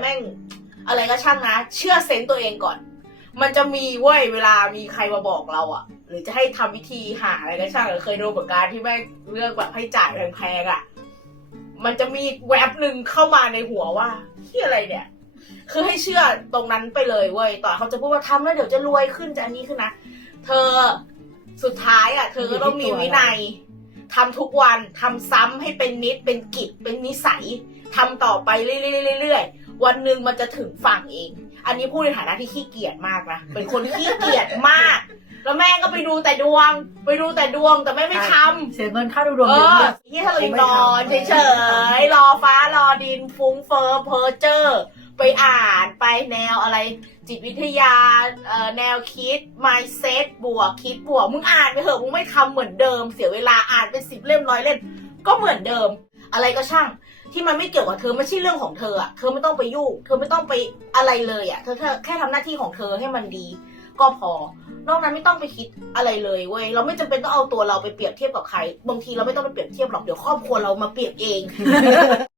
แม่ง อะไรก็ช่างนะ เชื่อเซนส์ตัวเองก่อน มันจะมีเว้ยเวลามีใครมาบอกเราอะหรือจะให้ทำวิธีหาอะไรก็ช่างเคยโดนเหมือนกันที่แม่งเรื่องแบบให้จ่ายแพงๆอะมันจะมีแวบหนึ่งเข้ามาในหัวว่าที่อะไรเนี่ย คือให้เชื่อตรงนั้นไปเลยเว้ยต่อเขาจะพูดว่าทำแล้วเดี๋ยวจะรวยขึ้นจะอันนี้ขึ้นนะเธอสุดท้ายอะ เธอก็ต้องมีวินัยทำทุกวันทำซ้ำให้เป็นนิดเป็นกิจเป็นนิสัยทำต่อไปเรื่อยๆๆๆ วันหนึ่งมันจะถึงฝั่งเอง อันนี้พูดในฐานะที่ขี้เกียจมากนะ เป็นคนขี้เกียจมาก แล้วแม่ก็ไปดูแต่ดวง ไปดูแต่ดวงแต่ไม่ไม่ทำเสียเงินค่าดูดวงเอเยออะที่ถ้าเรานอนเฉยๆรอฟ้ารอดินฟุ้งเฟอ้อเพอเจอร์ไปอ่านไปแนวอะไรจิตวิทยาเอ่อแนวคิด mindset บวกคิดบวก มึงอ่านไปเถอะมึงไม่ทำเหมือนเดิม เสียเวลาอ่านเป็นสิบเล่มร้อยเล่มก็เหมือนเดิม อะไรก็ช่าง ที่มันไม่เกี่ยวกับเธอไม่ใช่เรื่องของเธออะเธอไม่ต้องไปยุ่งเธอไม่ต้องไปอะไรเลยอะเธอแค่แค่ทำหน้าที่ของเธอให้มันดี ก็พอ นอกนั้นไม่ต้องไปคิดอะไรเลยเว้ยเราไม่จำเป็นต้องเอาตัวเราไปเปรียบเทียบกับใคร บางทีเราไม่ต้องไปเปรียบเทียบหรอกเดี๋ยวครอบครัวเรามาเปรียบเอง